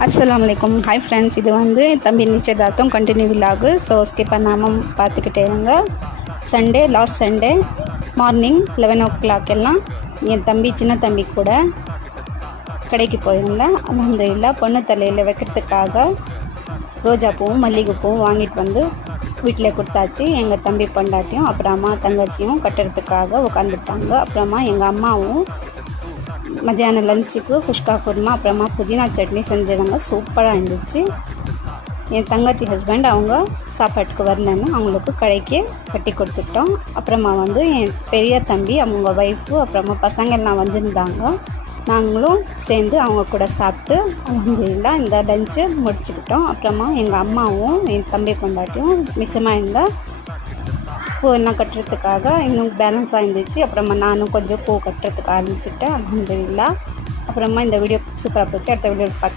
அஸ்ஸலாமு hi friends, இது வந்து தம்பி நிச்சயதார்த்தம் கண்டினியூ விலாகு. ஸோ ஸ்கிப் பண்ணாமல் பார்த்துக்கிட்டே இருங்க. லாஸ்ட் சண்டே மார்னிங் 11 o'clock எல்லாம் என் தம்பி சின்ன தம்பி கூட கடைக்கு போயிருந்தேன். அல்ஹம்துலில்லாஹ் பொண்ணு தலையில் வைக்கிறதுக்காக ரோஜா பூவும் மல்லிகை பூவும் வாங்கிட்டு வந்து வீட்டில் கொடுத்தாச்சு. எங்கள் தம்பி பொண்டாட்டியும் அப்புறமா தங்கச்சியும் கட்டுறதுக்காக உட்காந்துட்டாங்க. அப்புறமா எங்கள் அம்மாவும் மத்தியானம் லஞ்சுக்கு குஷ்கா குருமா அப்புறமா புதினா சட்னி செஞ்சிருந்தாங்க. சூப்பராக இருந்துச்சு. என் தங்கச்சி ஹஸ்பண்ட் அவங்க சாப்பாட்டுக்கு வரலன்னு அவங்களுக்கு கடைக்கு கட்டி கொடுத்துட்டோம். அப்புறமா வந்து என் பெரிய தம்பி அவங்க ஒய்ஃபு அப்புறமா பசங்கள்லாம் வந்திருந்தாங்க. நாங்களும் சேர்ந்து அவங்க கூட சாப்பிட்டு அல்ஹம்துலில்லாஹ் இந்த லஞ்சு முடிச்சுக்கிட்டோம். அப்புறமா எங்கள் அம்மாவும் என் தம்பி கொண்டாட்டியும் மிச்சமாக இருந்தால் பூ எல்லாம் கட்டுறதுக்காக இன்னும் பேலன்ஸாக இருந்துச்சு. அப்புறமா நானும் கொஞ்சம் பூ கட்டுறதுக்கு ஆரம்பிச்சுட்டேன். அல்ஹம்துலில்லாஹ். அப்புறமா இந்த வீடியோ சூப்பராக போச்சு. அடுத்த வீடியோ பார்க்க